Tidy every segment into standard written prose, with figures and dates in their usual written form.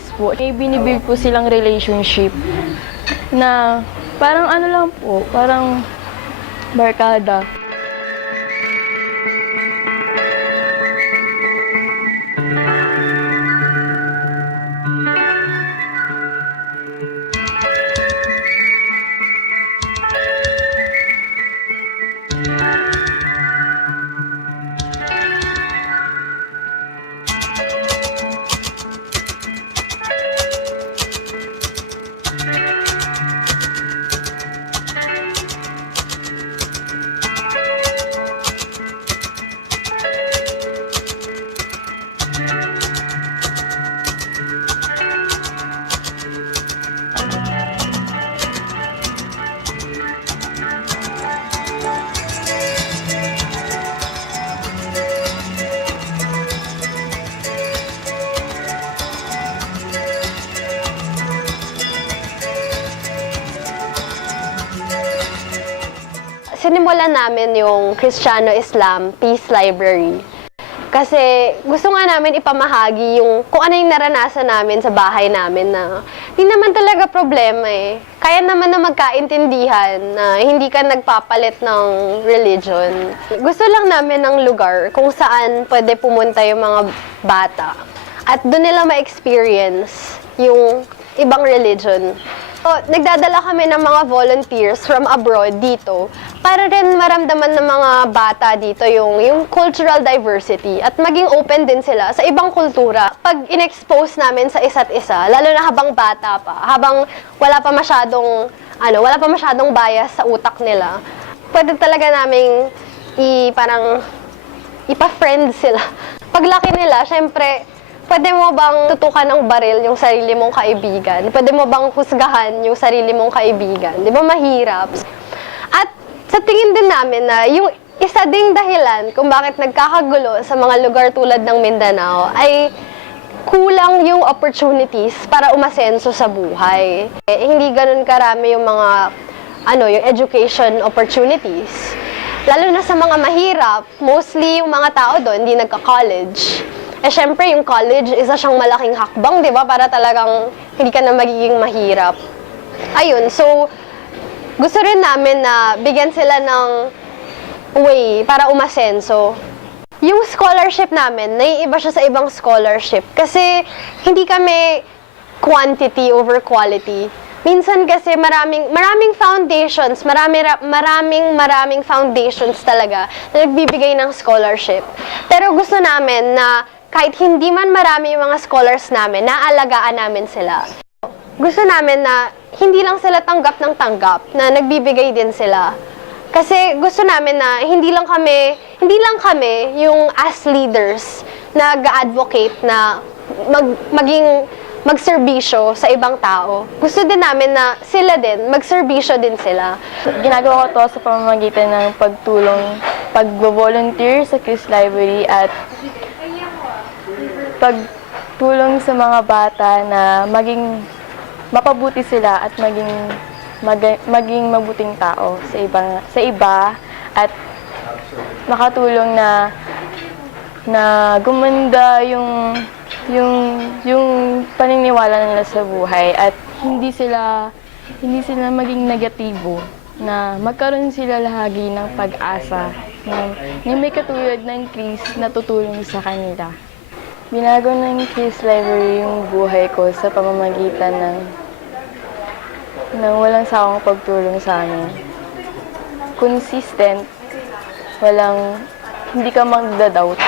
Peace po. May binibuild po silang relationship na parang ano lang po, parang barkada. Sinimulan namin yung Kristiyano-Islam Peace Library. Kasi gusto nga namin ipamahagi yung kung ano yung naranasan namin sa bahay namin na hindi naman talaga problema eh. Kaya naman na magkaintindihan na hindi ka nagpapalit ng religion. Gusto lang namin ng lugar kung saan pwede pumunta yung mga bata. At doon nila ma-experience yung ibang religion. So, nagdadala kami ng mga volunteers from abroad dito para rin maramdaman ng mga bata dito yung cultural diversity at maging open din sila sa ibang kultura. Pag in-expose namin sa isa't isa, lalo na habang bata pa, habang wala pa masyadong bias sa utak nila, pwede talaga naming parang ipa-friend sila. Paglaki nila, syempre, pwede mo bang tutukan ng baril yung sarili mong kaibigan? Pwede mo bang husgahan yung sarili mong kaibigan? Di ba mahirap? At sa tingin din namin na yung isa ding dahilan kung bakit nagkakagulo sa mga lugar tulad ng Mindanao ay kulang yung opportunities para umasenso sa buhay. Hindi ganun karami yung mga yung education opportunities. Lalo na sa mga mahirap, mostly yung mga tao doon hindi nagka-college. Syempre, yung college, isa siyang malaking hakbang, di ba? Para talagang hindi ka na magiging mahirap. Ayun, so, gusto rin namin na bigyan sila ng way para umasenso. Yung scholarship namin, naiiba siya sa ibang scholarship. Kasi, hindi kami quantity over quality. Minsan kasi maraming foundations, maraming foundations talaga na nagbibigay ng scholarship. Pero gusto namin na kahit hindi man marami yung mga scholars namin, naalagaan namin sila. Gusto namin na hindi lang sila tanggap ng tanggap, na nagbibigay din sila. Kasi gusto namin na hindi lang kami yung as leaders nag-advocate na magserbisyo sa ibang tao. Gusto din namin na sila din, magserbisyo din sila. Ginagawa ko to sa pamamagitan ng pag-volunteer sa Peace Library at pagtulong sa mga bata na maging mapabuti sila at maging mabuting tao sa iba at makatulong na gumanda yung paniniwala nila sa buhay at hindi sila maging negatibo, na magkaroon sila lagi ng pag-asa na may katulad ng Chris na tutulong sa kanila. Binago ng Peace Library yung buhay ko sa pamamagitan ng walang sawang pagtulong sa amin. Consistent, hindi ka magda-doubt.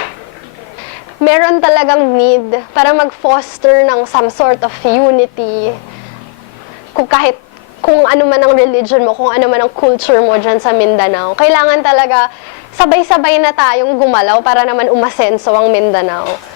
Meron talagang need para mag-foster ng some sort of unity. Kung ano man ang religion mo, kung ano man ang culture mo dyan sa Mindanao, kailangan talaga sabay-sabay na tayong gumalaw para naman umasenso ang Mindanao.